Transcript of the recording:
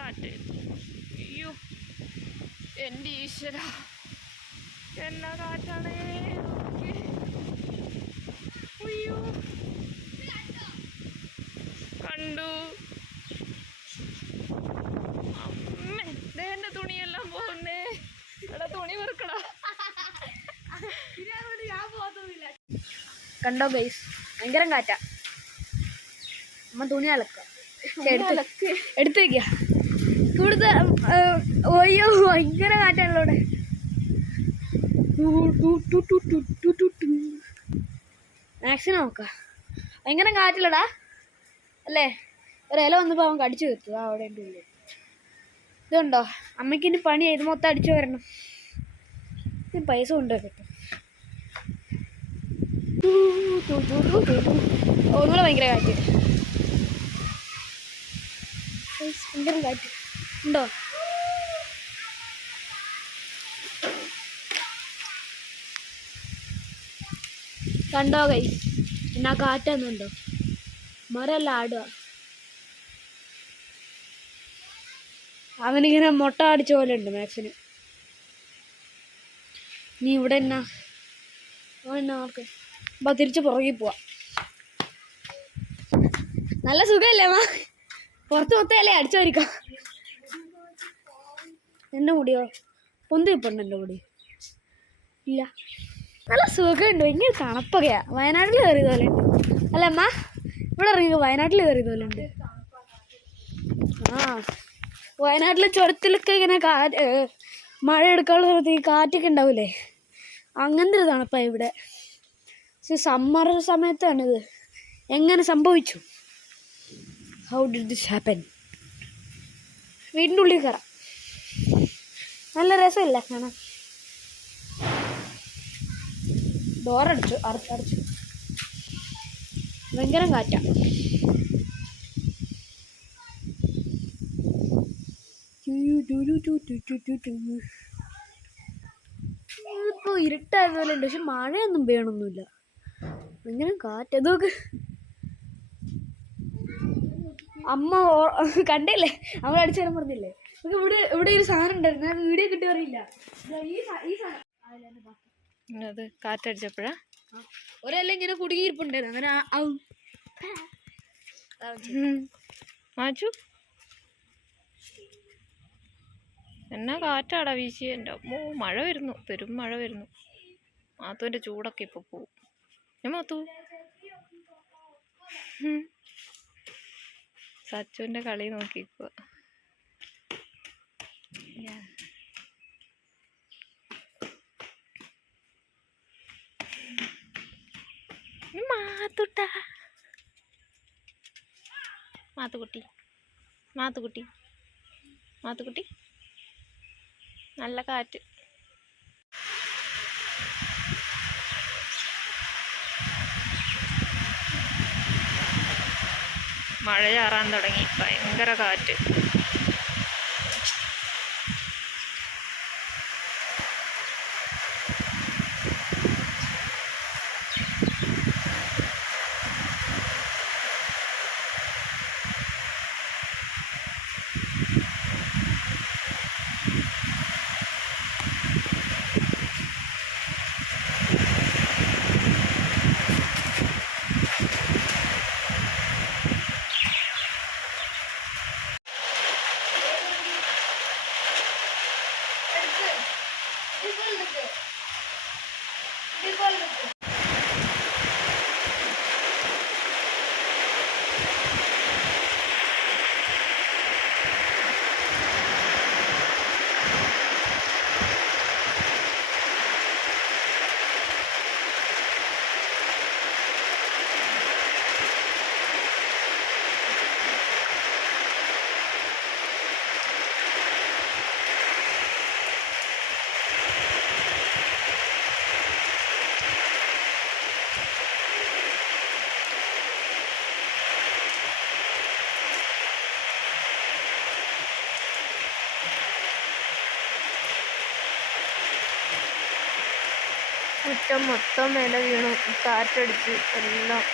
കാറ്റ്. അയ്യോ എന്റെ ഈശ്വര. എന്നാ കാറ്റാണ്. അയ്യോ. കണ്ടു. അമ്മേ എന്റെ തുണിയെല്ലാം പോകുന്നേ എടാ തുണി വെറുക്കടാ. കണ്ടോ ഗൈസ് ഭയങ്കര കാറ്റാ. അമ്മ തുണി അലക്കാം. എടുത്തു വെക്ക. ഇവിടുത്തെ ഓയ്യോ ഭയങ്കര കാറ്റാണല്ലോ ഇവിടെ മാക്സിമം നോക്കാം. ഭയങ്കര കാറ്റില്ലടാ. അല്ലേ? ഒരു ഇല വന്നപ്പോൾ അവൻ കടിച്ചു തീർത്തു. ആ അവിടെ ഉള്ളിൽ ഇതുണ്ടോ? അമ്മയ്ക്ക് ഇനി പണി ഇത് മൊത്തം അടിച്ചു വരണം. പൈസ കൊണ്ടുവരട്ടെ ഒന്നുകൂടെ ഭയങ്കര കാറ്റ്. ഭയങ്കര കാറ്റ്. ഉണ്ടോ? കണ്ടോ കൈ എന്നാ കാറ്റൊന്നുണ്ടോ? മരല്ല ആടുക അവനിങ്ങനെ മുട്ട അടിച്ച പോലെ ഉണ്ട് മാക്സിന് നീ ഇവിടെ എന്നാ? എന്നാ ഓക്കെ അപ്പൊ തിരിച്ച് പുറകിൽ പോവാ. നല്ല സുഖമല്ലേ മാ പുറത്ത് മൊത്തം അല്ലേ അടിച്ചോരിക്കാം? എന്റെ മുടിയോ? പൊന്തി ഇപ്പുണ്ട് എന്റെ മുടി. ഇല്ല. നല്ല സുഖമുണ്ട്. ഭയങ്കര തണുപ്പൊക്കെയാ. വയനാട്ടിൽ കയറിയത് പോലെ അല്ല അമ്മ ഇവിടെ ഇറങ്ങി വയനാട്ടിൽ കയറിയത് പോലെ ഉണ്ട്. ആ. വയനാട്ടിലെ ചുരത്തിലൊക്കെ ഇങ്ങനെ കാറ്റ് മഴ എടുക്കാനുള്ള സമയത്ത് ഈ കാറ്റൊക്കെ ഉണ്ടാവില്ലേ അങ്ങനത്തെ ഒരു തണുപ്പാണ് ഇവിടെ. സമ്മർ സമയത്താണിത്. എങ്ങനെ സംഭവിച്ചു? ഹൗ ഡിഡ് ദിസ് ഹാപ്പൻ വീടിന്റെ ഉള്ളിൽ കയറാം. നല്ല രസമില്ല കാണാൻ. ഡോറടിച്ചു അടച്ചു ഭയങ്കരം ഭയങ്കര കാറ്റാ. ഇപ്പോൾ ഇരുട്ടായത് പോലെ ഉണ്ട് പക്ഷെ മഴയൊന്നും വേണമൊന്നുമില്ല ഭയങ്കര കാറ്റ്. അതൊക്കെ അമ്മ കണ്ടില്ലേ? അമ്മ അടിച്ചു തരാൻ പറഞ്ഞില്ലേ? ഇവിടെ ഇവിടെ ഒരു സാധനം ഉണ്ടായിരുന്നു. ഞാൻ വീഡിയോ കിട്ടി അറിയില്ല. ഈ സാധനം. അത് കാറ്റടിച്ചപ്പോഴാ. ഒരെല്ലാം ഇങ്ങനെ കുടുങ്ങിയിരിപ്പുണ്ടായിരുന്നു. അങ്ങനെ ആ- മാച്ചു. എന്നാ കാറ്റാടാ വീശി. എന്റെ അമ്മോ മഴ വരുന്നു. പെരും മഴ വരുന്നു. മാത്തുവിന്റെ ചൂടൊക്കെ ഇപ്പോൾ പോവും. ഞാൻ മാത്തു. സച്ചുവിന്റെ കളി നോക്കിക്കുക മാത്തുട്ടാ. മാത്തുകുട്ടി. മാത്തുകുട്ടി. മാത്തുകുട്ടി. നല്ല കാറ്റ്. മഴ ചാറാൻ തുടങ്ങി. ഭയങ്കര കാറ്റ്. മുറ്റം മൊത്തം മേലെ വീണു. കാറ്റടിച്ച് എല്ലാം.